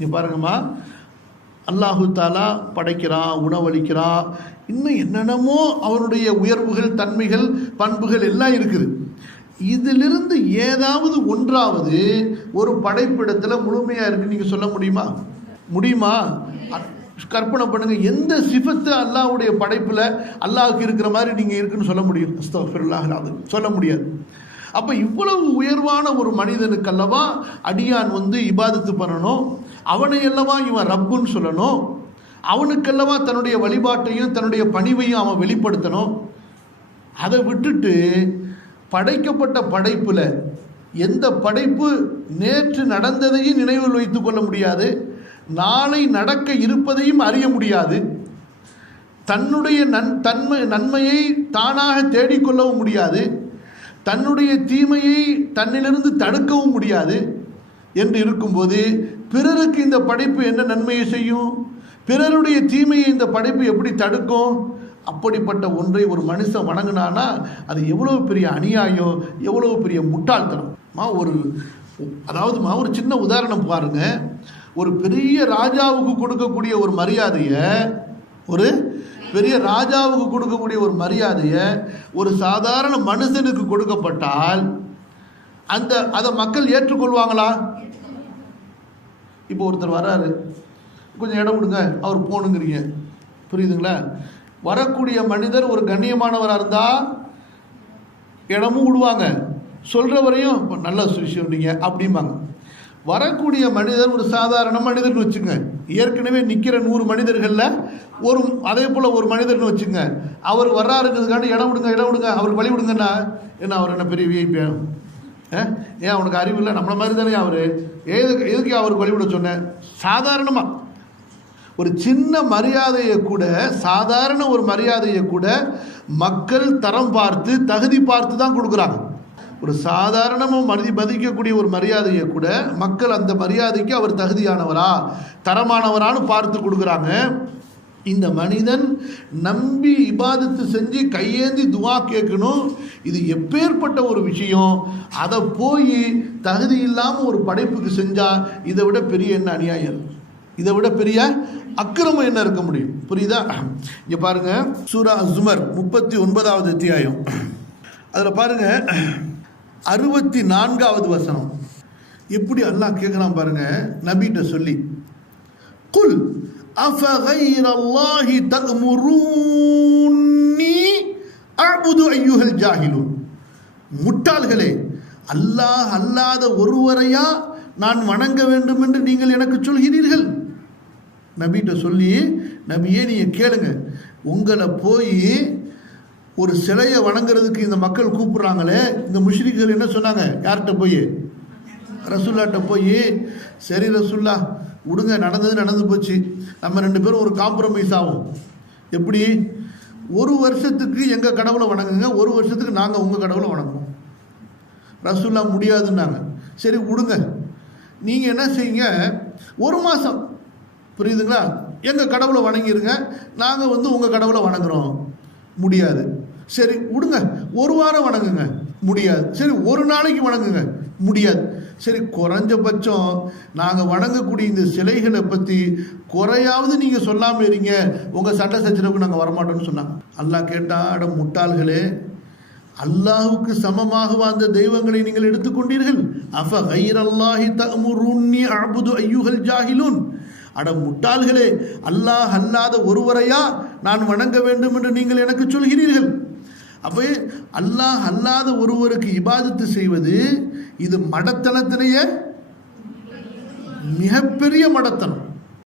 நீ பாருங்கம்மா, அல்லாஹு தாலா படைக்கிறான், உணவளிக்கிறான், இன்னும் என்னென்னமோ அவனுடைய உயர்வுகள், தன்மைகள், பண்புகள் எல்லாம் இருக்குது. இதிலிருந்து ஏதாவது ஒன்றாவது ஒரு படைப்பிடத்தில் முழுமையாக இருக்குன்னு நீங்கள் சொல்ல முடியுமா? முடியுமா? கற்பனை பண்ணுங்க, எந்த சிஃபத்து அல்லாஹ்வுடைய படைப்பில் அல்லாஹ்வுக்கு இருக்கிற மாதிரி நீங்கள் இருக்குன்னு சொல்ல முடியும்? அஸ்தக்ஃபிருல்லாஹ் அது சொல்ல முடியாது. அப்போ இவ்வளவு உயர்வான ஒரு மனிதனுக்கு அல்லவா அடியான் இபாதத்து பண்ணணும், அவனை அல்லவா இவன் ரப்புன்னு சொல்லணும், அவனுக்கல்லவா தன்னுடைய வழிபாட்டையும் தன்னுடைய பணிவையும் அவன் வெளிப்படுத்தணும். அதை விட்டுட்டு படைக்கப்பட்ட படைப்பில் எந்த படைப்பு நேற்று நடந்ததையும் நினைவில் வைத்து கொள்ள முடியாது, நாளை நடக்க இருப்பதையும் அறிய முடியாது, தன்னுடைய நன்மையை தானாக தேடிக்கொள்ளவும் முடியாது, தன்னுடைய தீமையை தன்னிலிருந்து தடுக்கவும் முடியாது என்று இருக்கும்போது பிறருக்கு இந்த படைப்பு என்ன நன்மையை செய்யும்? பிறருடைய தீமையை இந்த படைப்பு எப்படி தடுக்கும்? அப்படிப்பட்ட ஒன்றை ஒரு மனுஷன் வணங்கினானா அது எவ்வளவு பெரிய அநியாயம், எவ்வளவு பெரிய முட்டாள்தனம். ஒரு சின்ன உதாரணம் பாருங்க. ஒரு பெரிய ராஜாவுக்கு கொடுக்கக்கூடிய ஒரு மரியாதையை, ஒரு பெரிய ராஜாவுக்கு கொடுக்கக்கூடிய ஒரு மரியாதையை ஒரு சாதாரண மனுஷனுக்கு கொடுக்கப்பட்டால் அதை மக்கள் ஏற்றுக்கொள்வாங்களா? இப்போ ஒருத்தர் வராரு, கொஞ்சம் இடம் விடுங்க, அவர் போகணுங்கிறீங்க, புரியுதுங்களா? வரக்கூடிய மனிதர் ஒரு கண்ணியமானவராக இருந்தால் இடமும் விடுவாங்க, சொல்கிறவரையும் நல்ல விஷயம் நீங்கள் அப்படிம்பாங்க. வரக்கூடிய மனிதர் ஒரு சாதாரண மனிதர்னு வச்சுங்க, ஏற்கனவே நிற்கிற 100 மனிதர்களில் அதே போல் ஒரு மனிதர்னு வச்சுங்க, அவர் வர்றாருங்கிறதுக்காண்டி இடம் விடுங்க அவருக்கு வழி விடுங்கன்னா என்ன, அவர் என்ன பெரிய விஐபி? ஏன் அவனுக்கு அறிவு இல்லை? நம்மளை மாதிரி தானே அவர், எதுக்கு அவருக்கு வழிவிட சொன்னேன்? சாதாரணமாக ஒரு சின்ன மரியாதையை கூட, சாதாரண ஒரு மரியாதையை கூட மக்கள் தரம் பார்த்து தகுதி பார்த்து தான் கொடுக்குறாங்க. ஒரு சாதாரணமாக மதிக்கக்கூடிய ஒரு மரியாதையை கூட மக்கள் அந்த மரியாதைக்கு அவர் தகுதியானவரா தரமானவரான்னு பார்த்து கொடுக்குறாங்க. இந்த மனிதன் நம்பி இபாதத்து செஞ்சு கையேந்தி துவா கேட்கணும், இது எப்பேற்பட்ட ஒரு விஷயம். அதை போய் தகுதி இல்லாமல் ஒரு படைப்புக்கு செஞ்சால் இதை விட பெரிய என்ன அநியாயம், இதை விட பெரிய அக்கிரமம் என்ன இருக்க முடியும்? புரியுதா? இங்க பாருங்க, சூரா ஜுமர் 39வது அத்தியாயம், அதில் பாருங்க 64வது வசனம். எப்படி அல்லாஹ் கேட்குறான் பாருங்க நபிகிட்ட சொல்லி, குல் அஃபகைரல்லாஹி தஅமுரூனி அஅ்புது அய்யுஹல் ஜாஹிலூன். முட்டாள்களே, அல்லாஹ் அல்லாத ஒருவரையா நான் வணங்க வேண்டும் என்று நீங்கள் எனக்கு சொல்கிறீர்கள்? நபிகிட்ட சொல்லி, நபியே நீங்கள் கேளுங்க, உங்களை போய் ஒரு சிலையை வணங்குறதுக்கு இந்த மக்கள் கூப்பிட்றாங்களே, இந்த முஷ்ரிக்குகள் என்ன சொன்னாங்க? யார்கிட்ட போய்? ரசூல்லாட்ட போய், சரி ரசூல்லா விடுங்க, நடந்து போச்சு, நம்ம 2 பேரும் ஒரு காம்ப்ரமைஸ் ஆகும். எப்படி? 1 வருஷத்துக்கு எங்கள் கடவுளை வணங்குங்க, 1 வருஷத்துக்கு நாங்கள் உங்கள் கடவுளை வணங்குவோம். ரசூல்லா முடியாதுன்னாங்க. சரி விடுங்க, நீங்கள் என்ன செய்யுங்க, 1 மாதம், புரியுதுங்களா, எங்கள் கடவுளை வணங்கிடுங்க, நாங்கள் உங்கள் கடவுளை வணங்குறோம். முடியாது. சரி விடுங்க, 1 வாரம் வணங்குங்க. முடியாது. சரி 1 நாளைக்கு வணங்குங்க. முடியாது. சரி குறைஞ்சபட்சம் நாங்கள் வணங்கக்கூடிய இந்த சிலைகளை பற்றி குறையாவது நீங்கள் சொல்லாமல் இருங்க, உங்கள் சண்டை சச்சரவுக்கு நாங்கள் வரமாட்டோம்னு சொன்னாங்க. அல்லாஹ் கேட்டா, அட முட்டாள்களே, அல்லாஹுக்கு சமமாக வாழ்ந்த தெய்வங்களை நீங்கள் எடுத்துக்கொண்டீர்கள். அஃப கைரல்லாஹி தஅமுரூனி அஅ்புது அய்யுஹல் ஜாஹிலூன். அட முட்டாள்களே, அல்லாஹ் அல்லாத ஒருவரையா நான் வணங்க வேண்டும் என்று நீங்கள் எனக்கு சொல்கிறீர்கள்? அப்போ அல்லாஹ் அல்லாத ஒருவருக்கு இபாதத்து செய்வது இது மடத்தனத்திலேயே மிகப்பெரிய மடத்தனம்.